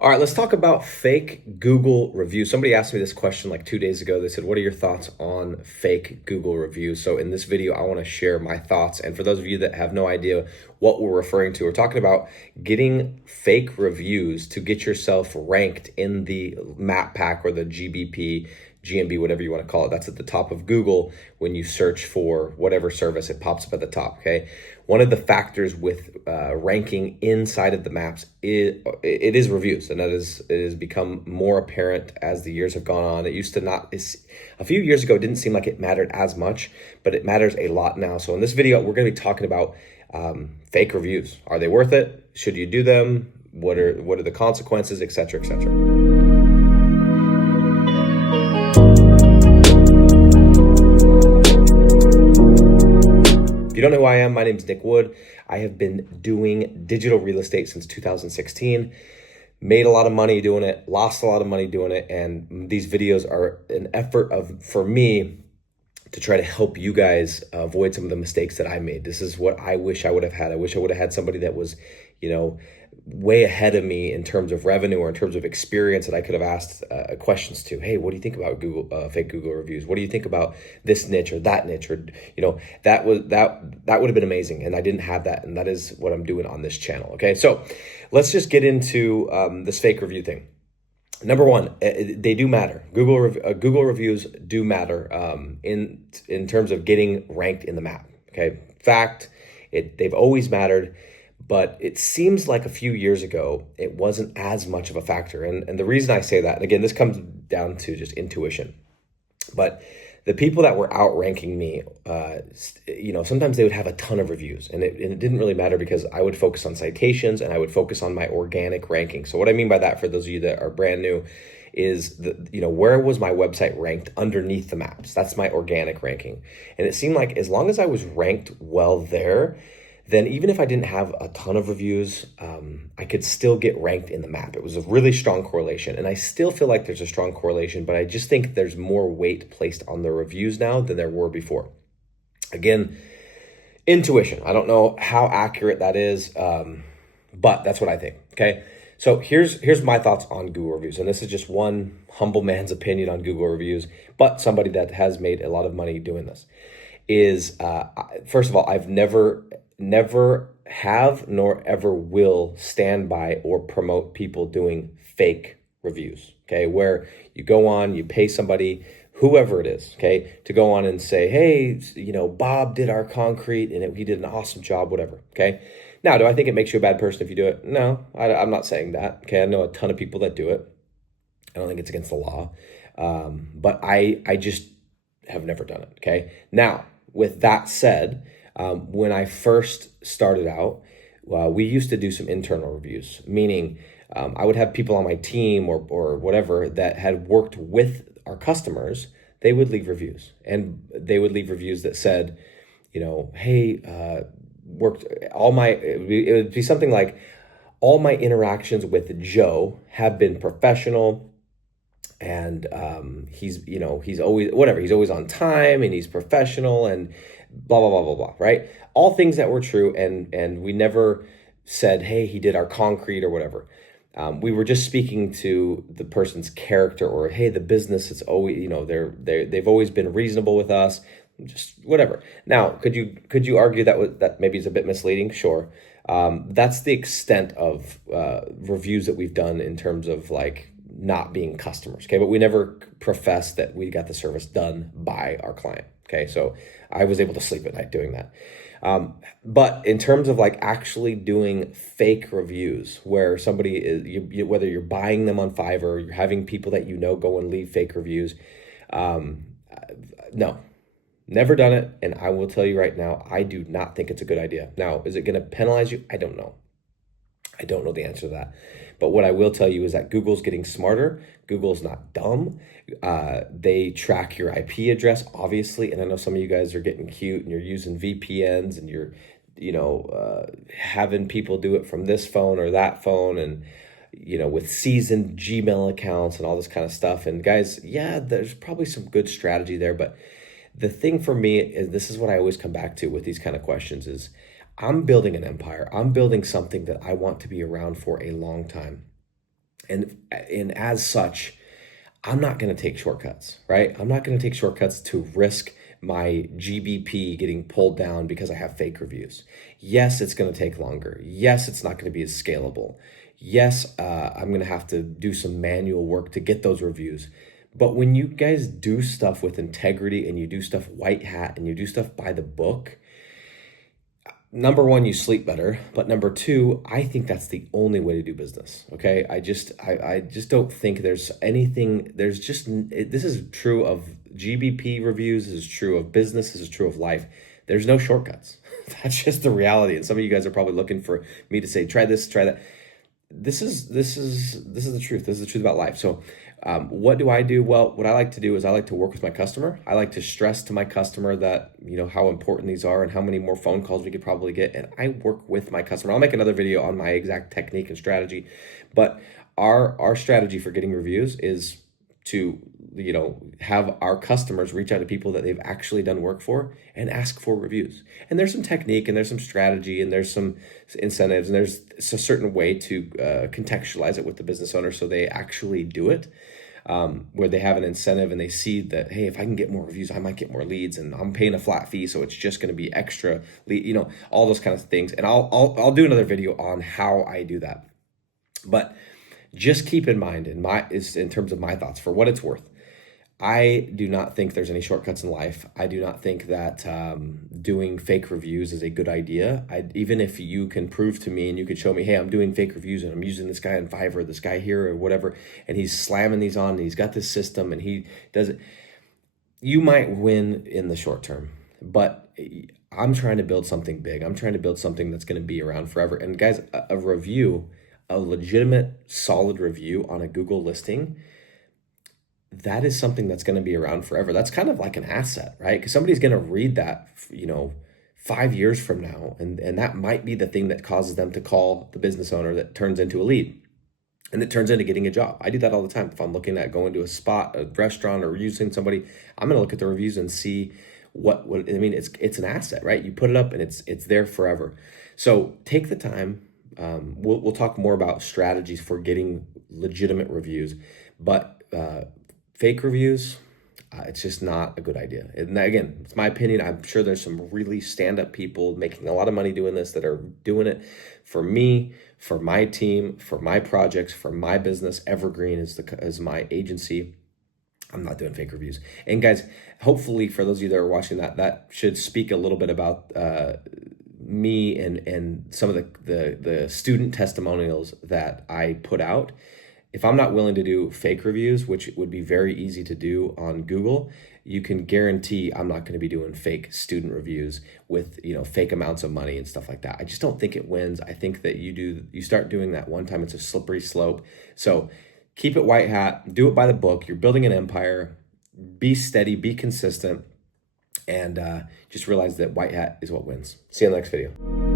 All right, let's talk about fake Google reviews. Somebody asked me this question like 2 days ago. They said, what are your thoughts on fake Google reviews? So in this video, I want to share my thoughts. And for those of you that have no idea what we're referring to, we're talking about getting fake reviews to get yourself ranked in the map pack or the GBP, GMB, whatever you want to call it. That's at the top of Google. When you search for whatever service, it pops up at the top, okay? One of the factors with ranking inside of the maps is reviews, and it has become more apparent as the years have gone on. It used to not, a few years ago, it didn't seem like it mattered as much, but it matters a lot now. So in this video, we're going to be talking about fake reviews. Are they worth it? Should you do them? What are the consequences, et cetera, et cetera. If you don't know who I am, my name is Nick Wood. I have been doing digital real estate since 2016, made a lot of money doing it, lost a lot of money doing it, and these videos are an effort for me to try to help you guys avoid some of the mistakes that I made. This is what I wish I would have had. I wish I would have had somebody that was, way ahead of me in terms of revenue or in terms of experience that I could have asked questions to. Hey, what do you think about fake Google reviews? What do you think about this niche or that niche? Or that would have been amazing, and I didn't have that, and that is what I'm doing on this channel. Okay, so let's just get into this fake review thing. Number one, they do matter. Google reviews do matter in terms of getting ranked in the map. Okay, fact, they've always mattered. But it seems like a few years ago, it wasn't as much of a factor. And the reason I say that, and again, this comes down to just intuition. But the people that were outranking me, sometimes they would have a ton of reviews. And it didn't really matter because I would focus on citations and I would focus on my organic ranking. So what I mean by that, for those of you that are brand new, is where was my website ranked underneath the maps? That's my organic ranking. And it seemed like as long as I was ranked well there, then even if I didn't have a ton of reviews, I could still get ranked in the map. It was a really strong correlation. And I still feel like there's a strong correlation, but I just think there's more weight placed on the reviews now than there were before. Again, intuition. I don't know how accurate that is, but that's what I think, okay? So here's my thoughts on Google reviews. And this is just one humble man's opinion on Google reviews, but somebody that has made a lot of money doing this. First of all, I've never have nor ever will stand by or promote people doing fake reviews, okay? Where you go on, you pay somebody, whoever it is, okay, to go on and say, hey, Bob did our concrete and he did an awesome job, whatever, okay? Now, do I think it makes you a bad person if you do it? No, I'm not saying that, okay? I know a ton of people that do it. I don't think it's against the law, but I just have never done it, okay? Now, with that said, when I first started out, we used to do some internal reviews, meaning I would have people on my team or whatever that had worked with our customers. They would leave reviews, and they would leave reviews that said, hey, it would be something like, all my interactions with Joe have been professional, and he's always on time, and he's professional, and blah, blah, blah, blah, blah, right? All things that were true, and we never said, hey, he did our concrete or whatever. We were just speaking to the person's character, or, hey, the business is always, they've always been reasonable with us, just whatever. Now, could you argue that maybe is a bit misleading? Sure. That's the extent of reviews that we've done in terms of like not being customers, okay? But we never professed that we got the service done by our client, okay? So I was able to sleep at night doing that. But in terms of like actually doing fake reviews where somebody is, whether you're buying them on Fiverr or you're having people that go and leave fake reviews, no, never done it. And I will tell you right now, I do not think it's a good idea. Now, is it going to penalize you? I don't know. I don't know the answer to that. But what I will tell you is that Google's getting smarter. Google's not dumb. They track your IP address, obviously. And I know some of you guys are getting cute and you're using VPNs and you're, having people do it from this phone or that phone, and, with seasoned Gmail accounts and all this kind of stuff. And guys, yeah, there's probably some good strategy there. But the thing for me is, this is what I always come back to with these kind of questions, is I'm building an empire. I'm building something that I want to be around for a long time. And as such, I'm not going to take shortcuts, right? I'm not going to take shortcuts to risk my GBP getting pulled down because I have fake reviews. Yes, it's going to take longer. Yes, it's not going to be as scalable. Yes, I'm going to have to do some manual work to get those reviews. But when you guys do stuff with integrity and you do stuff white hat and you do stuff by the book, number one, you sleep better, but number two, I think that's the only way to do business. Okay, I just don't think there's anything. This is true of GBP reviews. This is true of business. This is true of life. There's no shortcuts. That's just the reality. And some of you guys are probably looking for me to say, try this, try that. This is the truth. This is the truth about life. So what do I do? Well, what I like to do is I like to work with my customer. I like to stress to my customer that, how important these are and how many more phone calls we could probably get. And I work with my customer. I'll make another video on my exact technique and strategy. But our strategy for getting reviews is to, have our customers reach out to people that they've actually done work for and ask for reviews. And there's some technique and there's some strategy and there's some incentives and there's a certain way to contextualize it with the business owner so they actually do it, where they have an incentive and they see that, hey, if I can get more reviews, I might get more leads, and I'm paying a flat fee, so it's just going to be extra lead, all those kind of things. And I'll do another video on how I do that. But just keep in mind, in terms of my thoughts, for what it's worth, I do not think there's any shortcuts in life. I do not think that doing fake reviews is a good idea. Even if you can prove to me and you could show me, hey, I'm doing fake reviews and I'm using this guy on Fiverr, this guy here or whatever, and he's slamming these on and he's got this system and he does it, you might win in the short term. But I'm trying to build something big. I'm trying to build something that's going to be around forever. And guys, a review, a legitimate, solid review on a Google listing, that is something that's going to be around forever. That's kind of like an asset, right? Because somebody's going to read that, 5 years from now. And that might be the thing that causes them to call the business owner that turns into a lead and that turns into getting a job. I do that all the time. If I'm looking at going to a spot, a restaurant, or using somebody, I'm going to look at the reviews and see it's an asset, right? You put it up and it's there forever. So take the time. We'll talk more about strategies for getting legitimate reviews, but fake reviews, it's just not a good idea. And again, it's my opinion. I'm sure there's some really stand-up people making a lot of money doing this that are doing it for me, for my team, for my projects, for my business. Evergreen is my agency. I'm not doing fake reviews. And guys, hopefully for those of you that are watching that should speak a little bit about me and some of the student testimonials that I put out. If I'm not willing to do fake reviews, which would be very easy to do on Google, you can guarantee I'm not going to be doing fake student reviews with, fake amounts of money and stuff like that. I just don't think it wins. I think that you start doing that one time, it's a slippery slope. So keep it white hat, do it by the book. You're building an empire, be steady, be consistent, and just realize that white hat is what wins. See you in the next video.